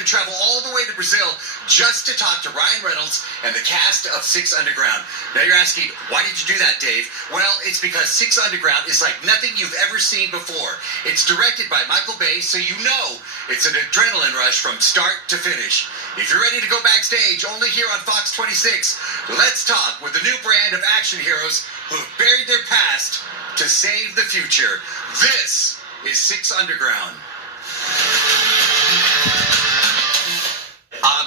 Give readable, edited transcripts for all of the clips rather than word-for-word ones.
to travel all the way to Brazil just to talk to Ryan Reynolds and the cast of Six Underground. Now you're asking, why did you do that, Dave? Well, it's because Six Underground is like nothing you've ever seen before. It's directed by Michael Bay, so you know it's an adrenaline rush from start to finish. If you're ready to go backstage, only here on Fox 26, let's talk with the new brand of action heroes who have buried their past to save the future. This is Six Underground.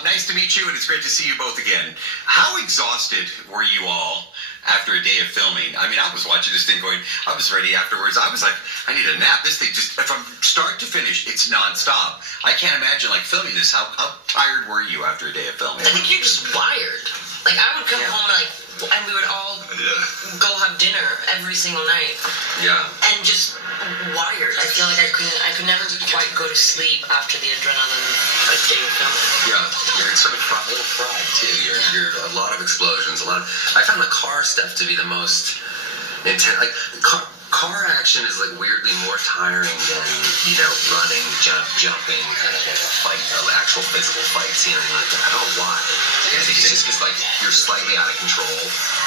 Nice to meet you, and it's great to see you both again. How exhausted were you all after a day of filming? I mean, I was watching this thing going, I was ready afterwards. I was like, I need a nap. This thing just, from start to finish, it's nonstop. I can't imagine, like, filming this. How tired were you after a day of filming? I think you're just wired. Like, I would come home and we would all go have dinner every single night. Yeah. And just wired. I feel like I could never quite go to sleep after the adrenaline of day of filming. Yeah, you're sort of a little fried too. You're a lot of explosions, I found the car stuff to be the most intense. Like car action is like weirdly more tiring than running, jumping, kind of a fight, an actual physical fight scene. Like that. I don't know why. It's just because like you're slightly out of control.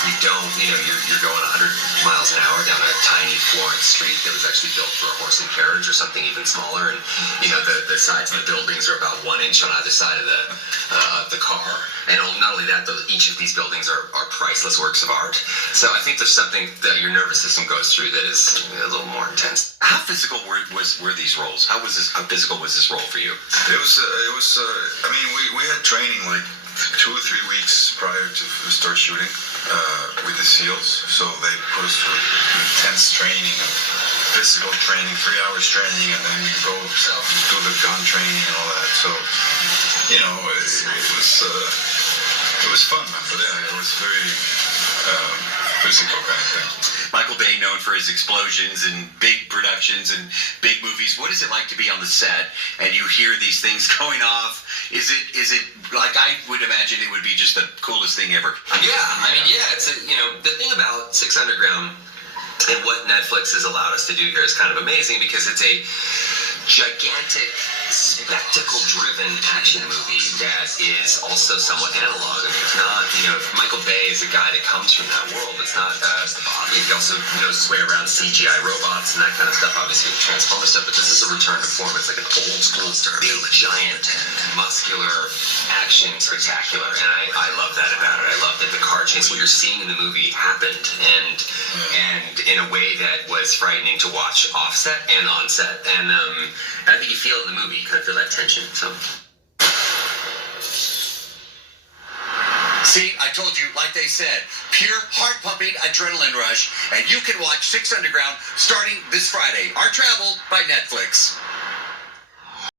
You don't, you're going 100 miles an hour down a tiny Florence street that was actually built for a horse and carriage or something even smaller, and the sides of the buildings are about 1 inch on either side of the car. And not only that, though, each of these buildings are priceless works of art. So I think there's something that your nervous system goes through that is a little more intense. How physical were these roles? How physical was this role for you? It was. I mean, we had training like 2 or 3 weeks prior to start shooting with the SEALs. So they put us through intense training, physical training, 3 hours training, and then we go do the gun training and all that. So it was fun, man. But yeah, it was very physical kind of thing. Michael Bay, known for his explosions and big productions and big movies. What is it like to be on the set and you hear these things going off? Is it like, I would imagine it would be just the coolest thing ever? Yeah, it's the thing about Six Underground and what Netflix has allowed us to do here is kind of amazing, because it's a gigantic, spectacle-driven action movie that is also somewhat analog. I mean, it's not, Michael Bay is a guy that comes from that world. It's not, he also knows his way around CGI robots and that kind of stuff, obviously with Transformers stuff, but this is a return to form. It's like an old school, big, giant, muscular action spectacular, and I love that about it. I love that the car chase, what you're seeing in the movie, happened, and in a way that was frightening to watch off-set and on-set, and I think you feel it in the movie. You kind of feel that tension. So. See, I told you, like they said, pure heart-pumping adrenaline rush, and you can watch Six Underground starting this Friday. Our Travel by Netflix.